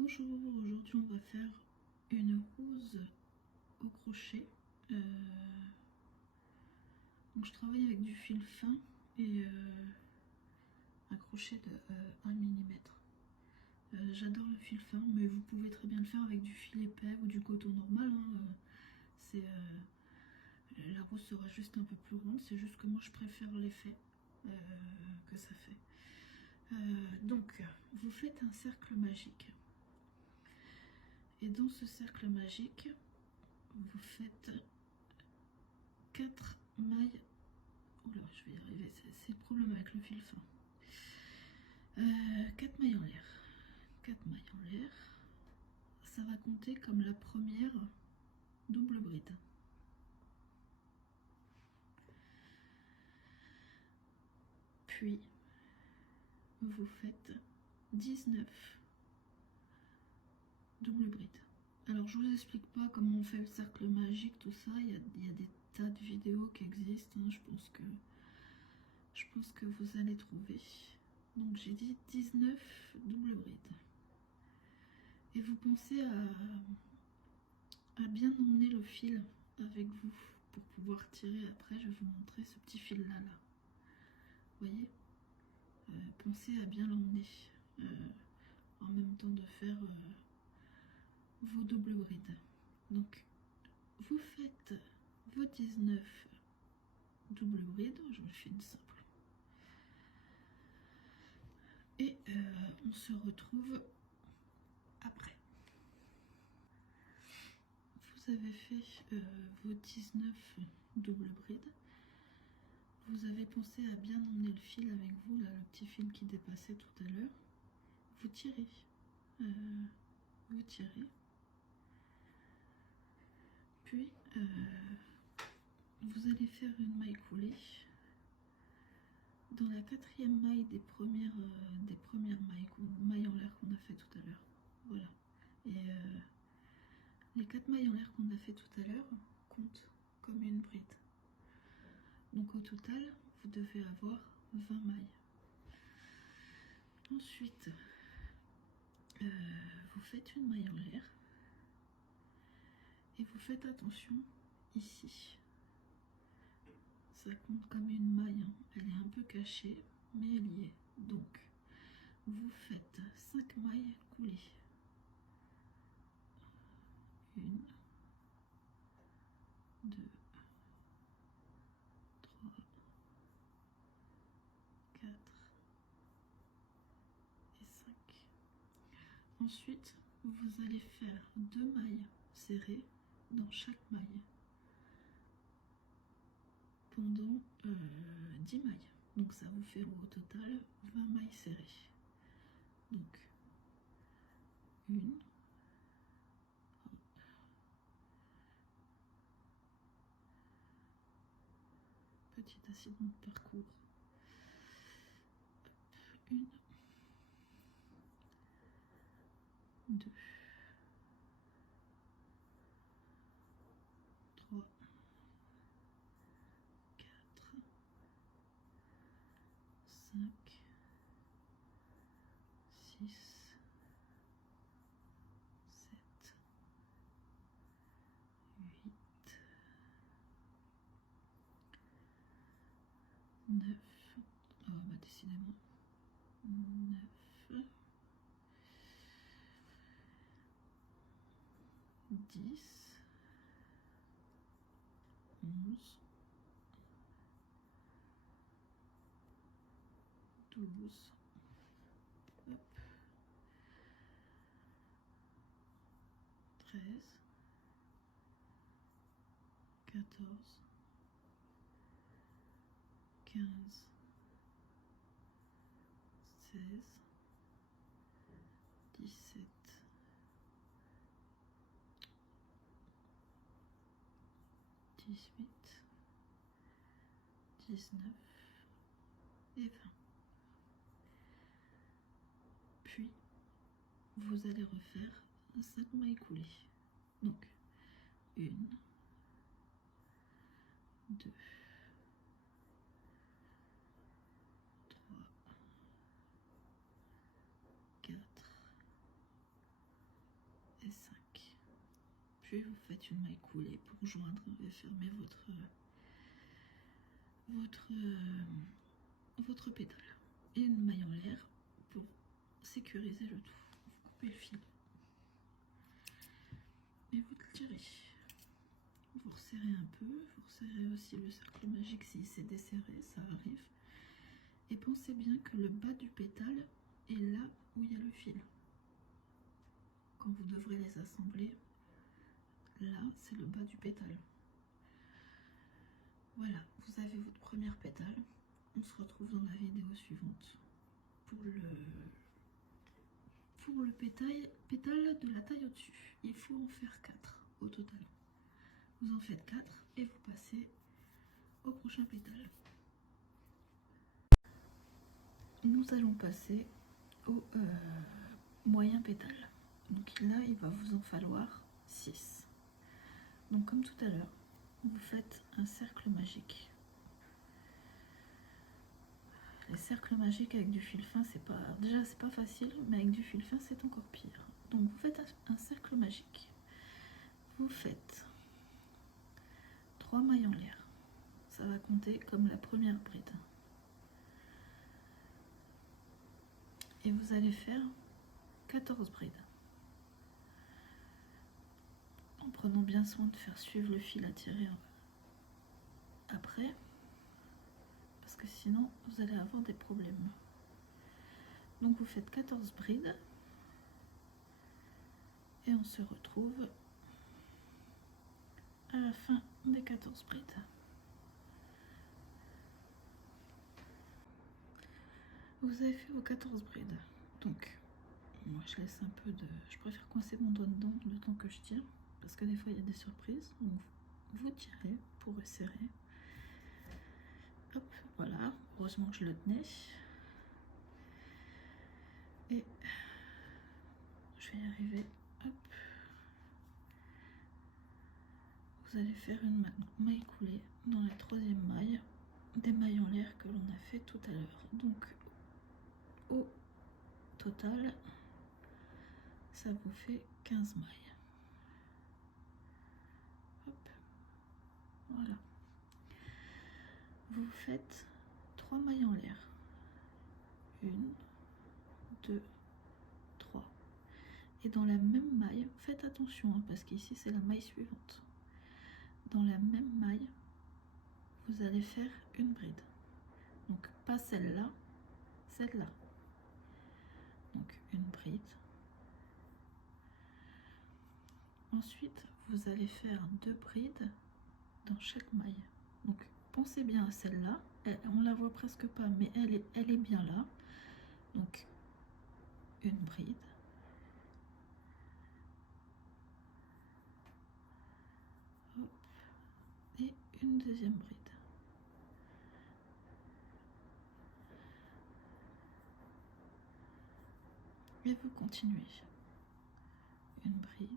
Bonjour, aujourd'hui on va faire une rose au crochet. Donc je travaille avec du fil fin et un crochet de 1 mm. J'adore le fil fin, mais vous pouvez très bien le faire avec du fil épais ou du coton normal. La rose sera juste un peu plus ronde, c'est juste que moi je préfère l'effet que ça fait. Donc vous faites un cercle magique. Et dans ce cercle magique, vous faites 4 mailles. Oula, je vais y arriver, c'est le problème avec le fil fin. 4 mailles en l'air. 4 mailles en l'air. Ça va compter comme la première double bride. Puis, vous faites 19 double brides. Alors, je vous explique pas comment on fait le cercle magique, tout ça. Il y a des tas de vidéos qui existent. Je pense que vous allez trouver. Donc, j'ai dit 19 double brides. Et vous pensez à bien emmener le fil avec vous pour pouvoir tirer. Après je vais vous montrer ce petit fil là, vous voyez, pensez à bien l'emmener en même temps de faire vos doubles brides. Donc vous faites vos 19 doubles brides, je me fais une simple, et on se retrouve après. Vous avez fait vos 19 doubles brides. Vous avez pensé à bien emmener le fil avec vous, là, le petit fil qui dépassait tout à l'heure. Vous tirez. Vous tirez. Puis, vous allez faire une maille coulée. Dans la 4e maille des premières mailles en l'air qu'on a fait tout à l'heure. Voilà. Et les 4 mailles en l'air qu'on a fait tout à l'heure comptent comme une bride. Donc au total, vous devez avoir 20 mailles. Ensuite, vous faites une maille en l'air et vous faites attention ici. Ça compte comme une maille, hein. Elle est un peu cachée, mais elle y est. Donc, vous faites 5 mailles coulées. 1, 2, 3, 4 et 5. Ensuite, vous allez faire 2 mailles serrées dans chaque maille pendant 10 mailles. Donc ça vous fait au total 20 mailles serrées. Donc, 1, petit accident de parcours. 1, 2, 3, 4, 5, 6, 7, 8, 9, ah bah décidément, 9, 10, 11, 12, hop, 13, 14, 15, 16, 17, 18, 19 et 20. Puis, vous allez refaire 5 mailles coulées. Donc, 1, 2, 3, 4, fait 5. Puis vous faites une maille coulée pour joindre et fermer votre pétale. Et une maille en l'air pour sécuriser le tout. Vous coupez le fil. Et vous le tirez. Vous resserrez un peu. Vous resserrez aussi le cercle magique s'il s'est desserré, ça arrive. Et pensez bien que le bas du pétale est là où il y a le fil. Quand vous devrez les assembler, là c'est le bas du pétale. Voilà, vous avez votre première pétale. On se retrouve dans la vidéo suivante pour le pétale de la taille au-dessus. Il faut en faire 4 au total. Vous en faites 4 et vous passez au prochain pétale. Nous allons passer au moyen pétale. Donc là, il va vous en falloir 6. Donc comme tout à l'heure, vous faites un cercle magique. Les cercles magiques avec du fil fin, c'est pas facile, mais avec du fil fin, c'est encore pire. Donc vous faites un cercle magique. Vous faites 3 mailles en l'air. Ça va compter comme la première bride. Et vous allez faire 14 brides. En prenant bien soin de faire suivre le fil à tirer après, parce que sinon vous allez avoir des problèmes. Donc vous faites 14 brides et on se retrouve à la fin des 14 brides. Vous avez fait vos 14 brides. Donc moi je laisse un peu de... Je préfère coincer mon doigt dedans le temps que je tire, parce que des fois il y a des surprises. Donc vous tirez pour resserrer. Hop, voilà, heureusement que je le tenais. Et je vais y arriver. Hop. Vous allez faire une maille coulée dans la troisième maille des mailles en l'air que l'on a fait tout à l'heure. Donc au total, ça vous fait 15 mailles. Hop. Voilà. Vous faites 3 mailles en l'air. 1, 2, 3. Et dans la même maille, faites attention hein, parce qu'ici c'est la maille suivante. Dans la même maille, vous allez faire une bride. Donc pas celle-là, celle-là. Donc une bride. Ensuite, vous allez faire 2 brides dans chaque maille. Donc pensez bien à celle-là. On la voit presque pas, mais elle est bien là. Donc une bride. Hop. Et une deuxième bride. Et vous continuez. Une bride.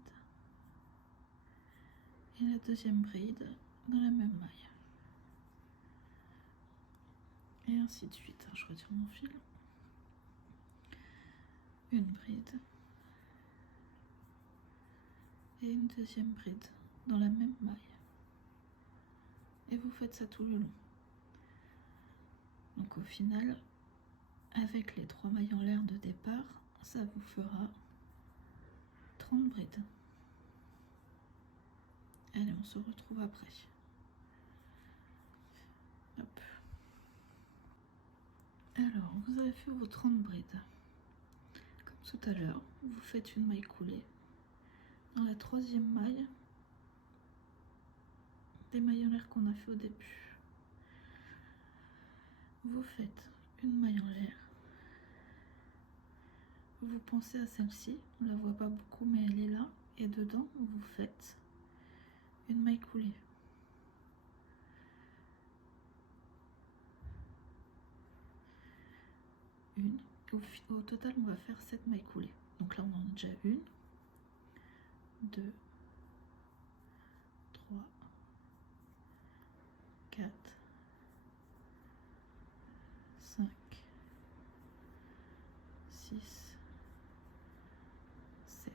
Et la deuxième bride dans la même maille. Et ainsi de suite. Je retire mon fil. Une bride. Et une deuxième bride dans la même maille. Et vous faites ça tout le long. Donc au final, avec les 3 mailles en l'air de départ, ça vous fera 30 brides. Allez, on se retrouve après. Hop. Alors, vous avez fait vos 30 brides. Comme tout à l'heure, vous faites une maille coulée. Dans la troisième maille, des mailles en l'air qu'on a fait au début. Vous faites une maille en l'air. Vous pensez à celle-ci, on la voit pas beaucoup mais elle est là. Et dedans, vous faites une maille coulée. Une. Au total, on va faire 7 mailles coulées. Donc là, on en a déjà une, 2, 3, 4, 5, 6, 7,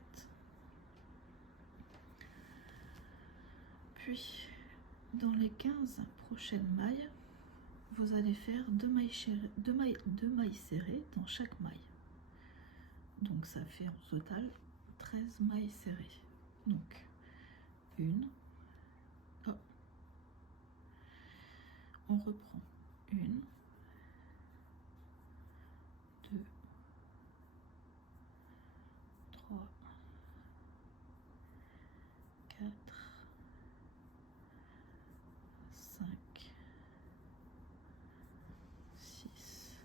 puis dans les 15 prochaines mailles, vous allez faire 2 mailles serrées dans chaque maille. Donc ça fait en total 13 mailles serrées. Donc une, hop, on reprend une, 2, 3, 4, 5, 6,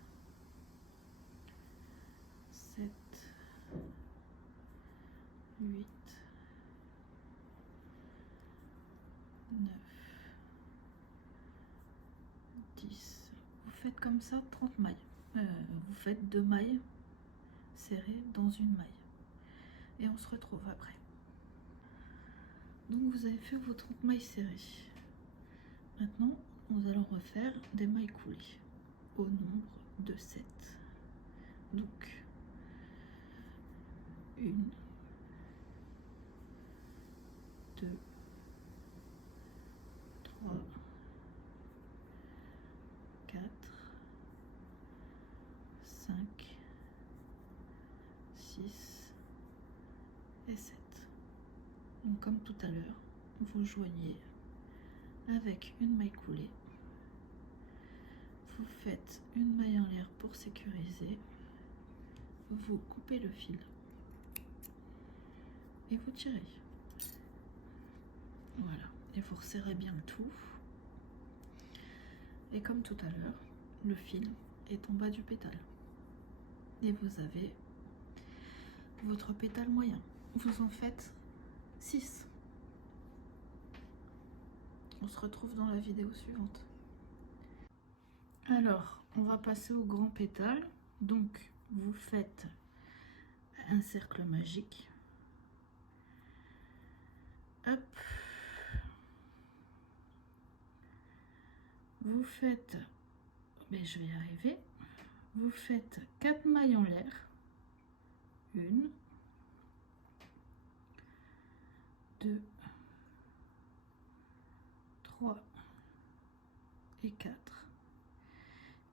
7, 8, 9, 10. Vous faites comme ça 30 mailles. Vous faites 2 mailles serrées dans une maille. Et on se retrouve après. Donc vous avez fait vos 30 mailles serrées. Maintenant, nous allons refaire des mailles coulées au nombre de 7. Donc, 1, 2, 3, 4, 5, 6 et 7. Donc comme tout à l'heure, vous joignez avec une maille coulée. Vous faites une maille en l'air pour sécuriser. Vous coupez le fil et vous tirez. Voilà, et vous resserrez bien le tout. Et comme tout à l'heure, le fil est en bas du pétale. Et vous avez votre pétale moyen. Vous en faites 6. On se retrouve dans la vidéo suivante. Alors, on va passer au grand pétale. Donc, vous faites un cercle magique. Hop. Vous faites, mais je vais y arriver, vous faites 4 mailles en l'air. 1, 2, 3 et 4.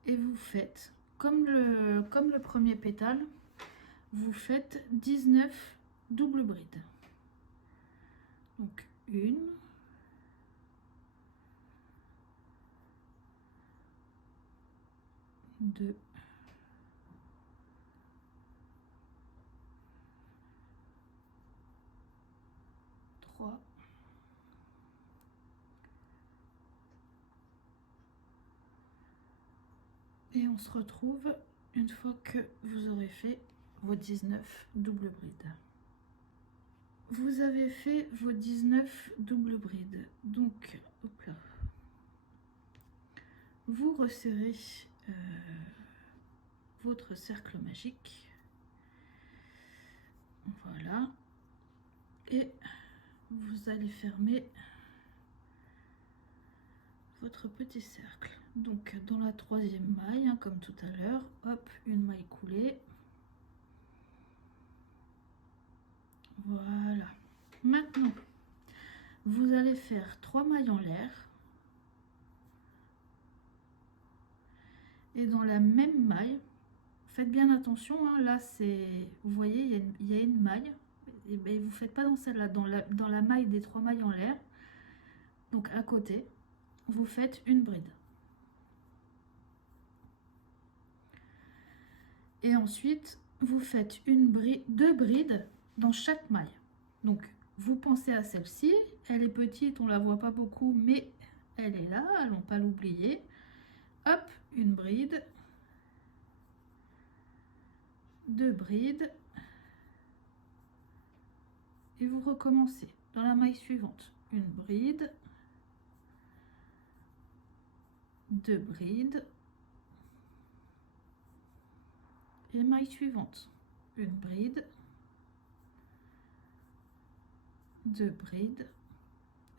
Et vous faites, comme le premier pétale, vous faites 19 doubles brides. Donc 1, 2, 3, et on se retrouve une fois que vous aurez fait vos 19 doubles brides. Vous avez fait vos 19 doubles brides. Donc, hop là, vous resserrez votre cercle magique. Voilà. Et vous allez fermer votre petit cercle. Donc dans la troisième maille, hein, comme tout à l'heure, hop, une maille coulée. Voilà. Maintenant, vous allez faire 3 mailles en l'air. Et dans la même maille, faites bien attention, hein, là c'est, vous voyez, il y a une maille. Et bien, vous ne faites pas dans celle-là, dans la maille des 3 mailles en l'air. Donc à côté, vous faites une bride. Et ensuite, vous faites 2 brides dans chaque maille. Donc, vous pensez à celle-ci. Elle est petite, on ne la voit pas beaucoup, mais elle est là, allons pas l'oublier. Hop, une bride. 2 brides. Et vous recommencez dans la maille suivante. Une bride. 2 brides. Et maille suivante. Une bride. 2 brides.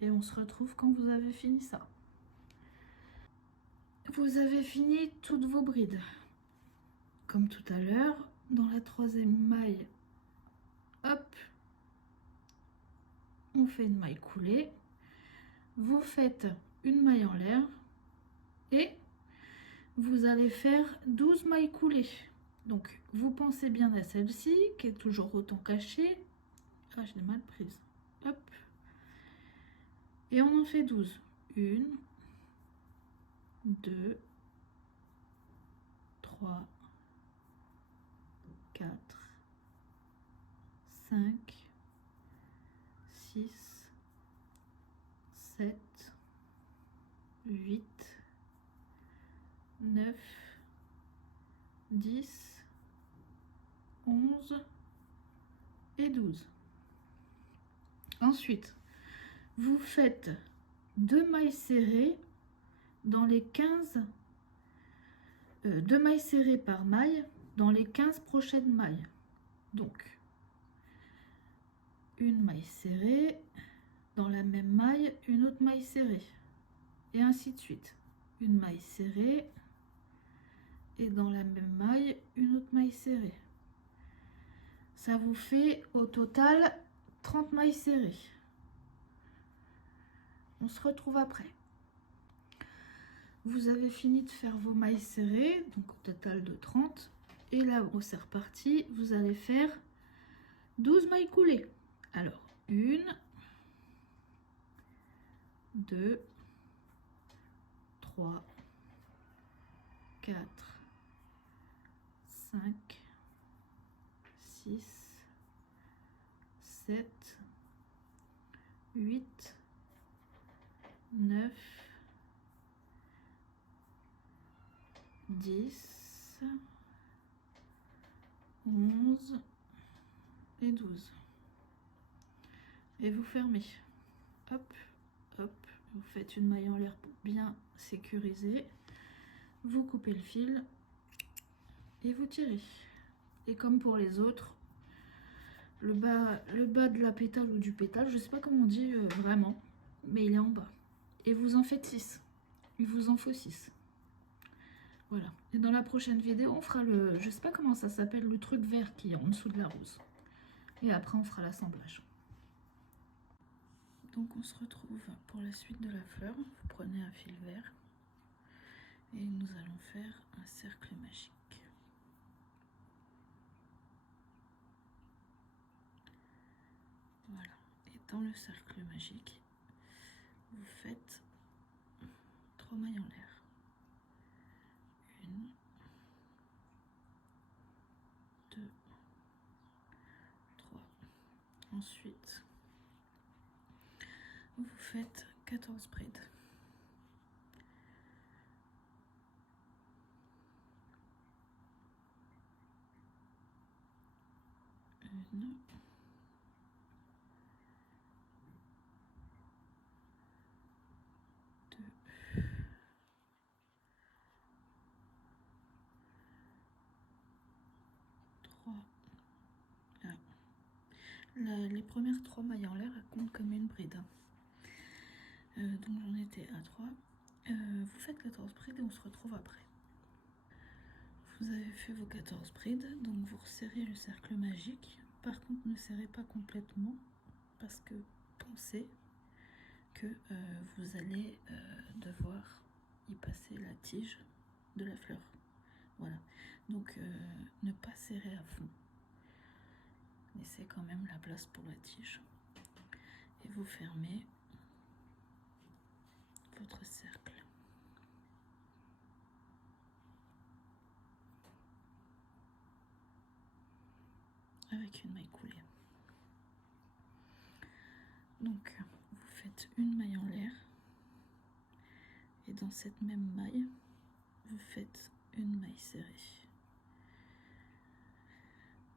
Et on se retrouve quand vous avez fini ça. Vous avez fini toutes vos brides. Comme tout à l'heure, dans la troisième maille, hop, on fait une maille coulée. vous faites une maille en l'air et vous allez faire 12 mailles coulées. Donc vous pensez bien à celle-ci qui est toujours autant cachée. Ah, je l'ai mal prise. Hop. Et on en fait 12. 1, 2, 3, 4, 5, 6, 7, 8, 9, 10, 11 et 12. Ensuite, vous faites 2 mailles serrées dans les 15, 2 mailles serrées par maille dans les 15 prochaines mailles. Donc, une maille serrée, dans la même maille, une autre maille serrée, et ainsi de suite. Une maille serrée, et dans la même maille, une autre maille serrée. Ça vous fait au total 30 mailles serrées. On se retrouve après. Vous avez fini de faire vos mailles serrées, donc au total de 30. Et là, c'est reparti. Vous allez faire 12 mailles coulées. Alors, 1, 2, 3, 4, 5, 6, 7, 8, 9, 10, 11 et 12. Et vous fermez. Hop, hop. Vous faites une maille en l'air pour bien sécuriser. Vous coupez le fil et vous tirez. Et comme pour les autres, le bas de la pétale ou du pétale, je sais pas comment on dit vraiment, mais il est en bas. Et vous en faites 6. Il vous en faut 6. Voilà. Et dans la prochaine vidéo, on fera le, je sais pas comment ça s'appelle, le truc vert qui est en dessous de la rose. Et après, on fera l'assemblage. Donc on se retrouve pour la suite de la fleur. Vous prenez un fil vert et nous allons faire un cercle magique. Voilà. Et dans le cercle magique, vous faites 3 mailles en l'air. 1, 2, 3. Ensuite, vous faites 14 brides. 1, 2, 3. Les premières 3 mailles en l'air comptent comme une bride. Donc j'en étais à 3. Vous faites 14 brides et on se retrouve après. Vous avez fait vos 14 brides, donc vous resserrez le cercle magique. Par contre, ne serrez pas complètement parce que pensez que vous allez devoir y passer la tige de la fleur. Voilà, donc ne pas serrer à fond. Laissez quand même la place pour la tige. Et vous fermez votre cercle. Avec une maille coulée. Donc vous faites une maille en l'air et dans cette même maille vous faites une maille serrée.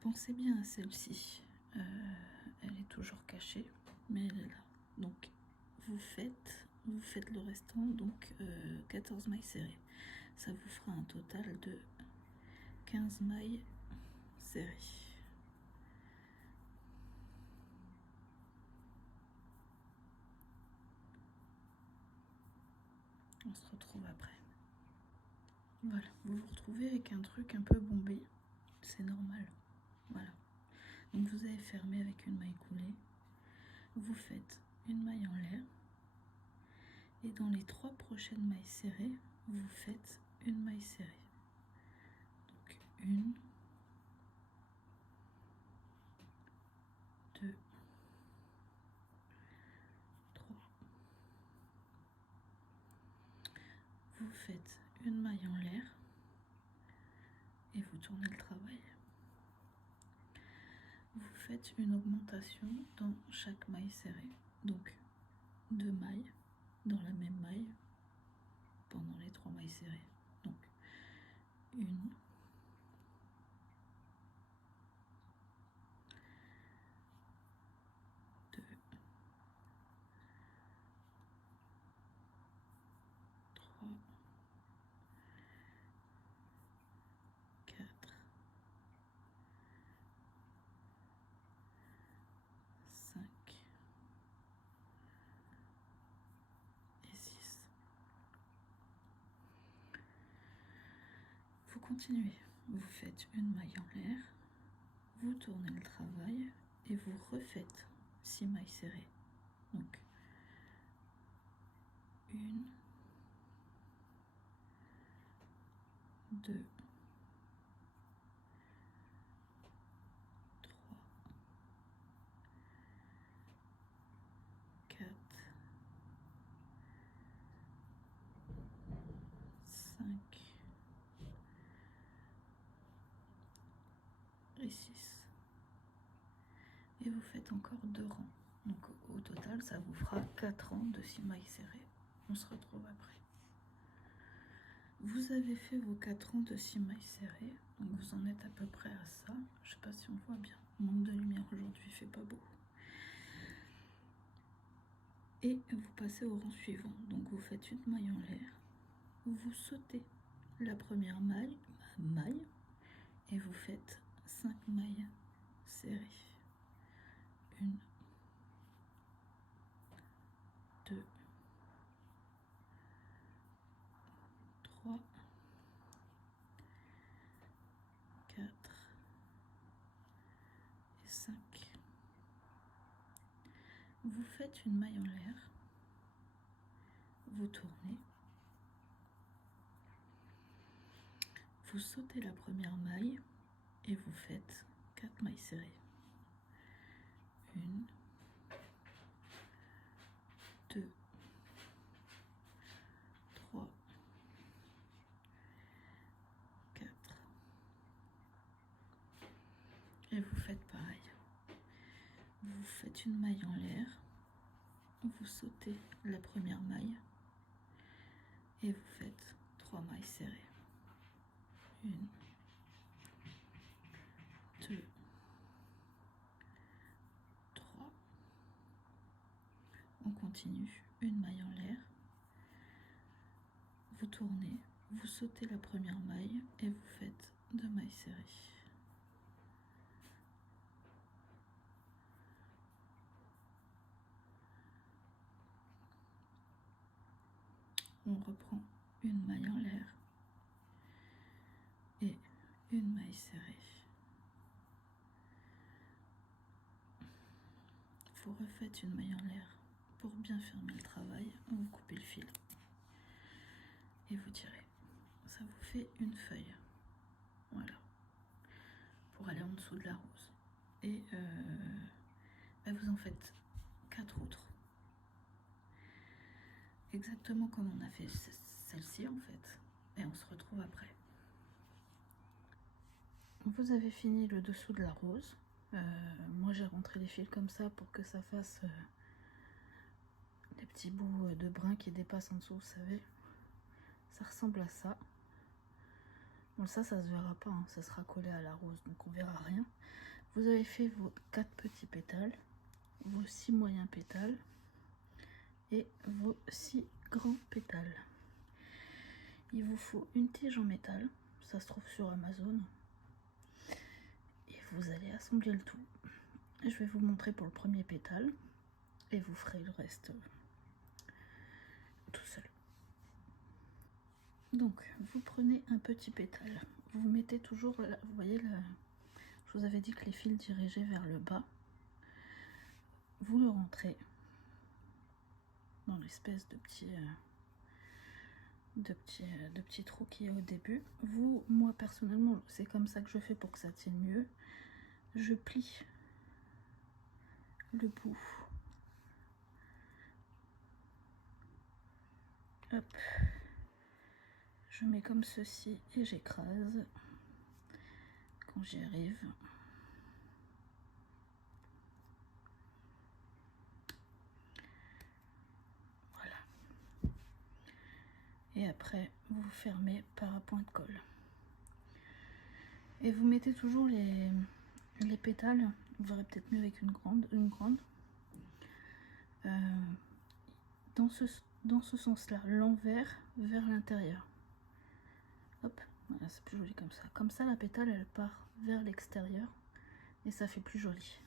Pensez bien à celle-ci, elle est toujours cachée mais elle est là. Donc vous faites le restant, donc 14 mailles serrées. Ça vous fera un total de 15 mailles serrées. On se retrouve après. Voilà, vous vous retrouvez avec un truc un peu bombé, c'est normal. Voilà, donc vous avez fermé avec une maille coulée, vous faites une maille en l'air Et dans les 3 prochaines mailles serrées, vous faites une maille serrée. Donc 1, 2, 3. Vous faites une maille en l'air et vous tournez le travail. Vous faites une augmentation dans chaque maille serrée. Donc 2 mailles dans la même maille pendant les 3 mailles serrées. Donc 1, 2, 3, 4, 5 et 6. Vous continuez, vous faites une maille en l'air, vous tournez le travail et vous refaites 6 mailles serrées. Donc 1, 2, 3, 4, 5 et 6. Et vous faites encore 2 rangs. Donc au total, ça vous fera 4 rangs de 6 mailles serrées. On se retrouve après. Vous avez fait vos 4 rangs de 6 mailles serrées. Donc vous en êtes à peu près à ça. Je sais pas si on voit bien. Manque de lumière aujourd'hui, il fait pas beau. Et vous passez au rang suivant. Donc vous faites une maille en l'air. Vous sautez la première maille et vous faites 5 mailles serrées. 1, 2, 3, 4 et 5. Vous faites une maille en l'air, vous tournez, vous sautez la première maille et vous faites 4 mailles serrées. 1, 2, 3, 4. Et vous faites pareil. Vous faites une maille en l'air, vous sautez la première maille et vous faites 3 mailles serrées. 1, 2, 3. On continue. Une maille en l'air. Vous tournez, vous sautez la première maille et vous faites 2 mailles serrées. On reprend une maille en l'air et une maille serrée. Vous refaites une maille en l'air pour bien fermer le travail. Vous coupez le fil et vous tirez. Ça vous fait une feuille. Voilà. Pour aller en dessous de la rose. Et vous en faites 4 autres. Exactement comme on a fait celle-ci en fait. Et on se retrouve après. Vous avez fini le dessous de la rose. Moi j'ai rentré les fils comme ça pour que ça fasse des petits bouts de brun qui dépassent en dessous, vous savez. Ça ressemble à ça. Bon, ça se verra pas, hein, ça sera collé à la rose, donc on verra rien. Vous avez fait vos 4 petits pétales, vos 6 moyens pétales et vos 6 grands pétales. Il vous faut une tige en métal, ça se trouve sur Amazon. Et vous allez assembler le tout. Je vais vous montrer pour le premier pétale et vous ferez le reste tout seul. Donc vous prenez un petit pétale, vous mettez toujours, vous voyez, je vous avais dit que les fils dirigeaient vers le bas, vous le rentrez dans l'espèce de petits trous qu'il y a au début. Moi personnellement, c'est comme ça que je fais pour que ça tienne mieux. Je plie le bout. Hop. Je mets comme ceci et j'écrase quand j'y arrive. Voilà. Et après, vous fermez par un point de colle. Et vous mettez toujours les pétales, vous verrez peut-être mieux avec une grande. Dans ce sens-là, l'envers vers l'intérieur. Hop, voilà, c'est plus joli comme ça. Comme ça, la pétale, elle part vers l'extérieur et ça fait plus joli.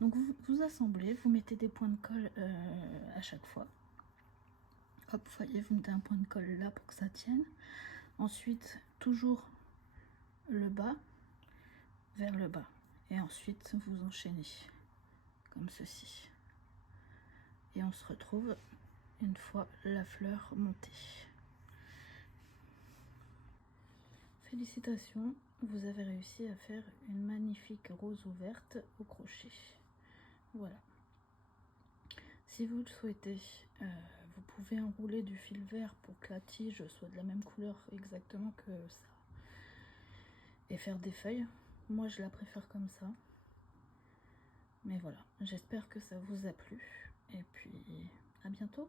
Donc vous assemblez, vous mettez des points de colle à chaque fois. Hop, vous voyez, vous mettez un point de colle là pour que ça tienne. Ensuite, toujours le bas vers le bas. Et ensuite, vous enchaînez comme ceci. Et on se retrouve une fois la fleur montée. Félicitations, vous avez réussi à faire une magnifique rose ouverte au crochet. Voilà. Si vous le souhaitez, vous pouvez enrouler du fil vert pour que la tige soit de la même couleur exactement que ça. Et faire des feuilles. Moi, je la préfère comme ça. Mais voilà, j'espère que ça vous a plu. Et puis, à bientôt.